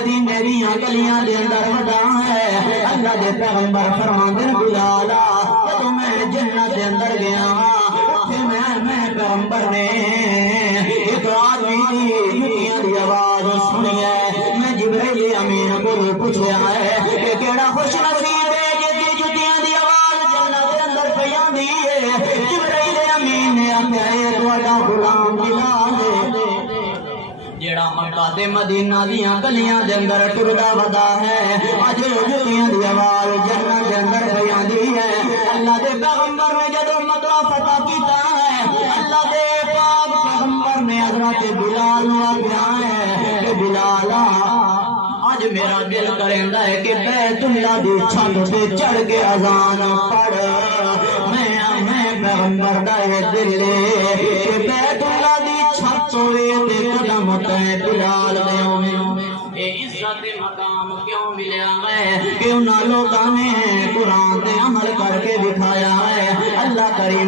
مدینے دیاں گلیاں دے اندر ودا ہے اللہ دے پیغمبر فرماندے بلالا جدوں میں جنت دے اندر گیا اوتھے میں پیغمبر نے ایک آدمی دی جتیاں دی آواز سنی ہے میں جبرائیل امین کو پوچھیا ہے کہ کیڑا خوش نصیب ہے جدی جتیاں دی آواز جنت دے اندر پیاندی ہے جبرائیل امین نے آکھیا اے تہاڈا غلام بلال جیڑا مکہ تے مدینہ دیاں گلیاں دے اندر ٹردا ودا ہے اج جتیاں دی آواز جنت دے اندر پیاندی ہے اللہ دے پیغمبر نے جدوں مکہ فتح کیتا ہے اللہ دے پاک پیغمبر نے حضرت بلال نو آکھیا ہے کہ بلال آج میرا دل کریندا ہے کہ بیت اللہ دی چھت تے چڑھ کے اذان پڑھ میں پیغمبر دا دل کہ بیت اللہ دی چھت ہوئے تے قدم تے بلال دے اے عزت مقام کیوں ملیا ہے کہ انہاں لوگاں نے قرآن تے عمل کر کے دکھایا ہے اللہ کریم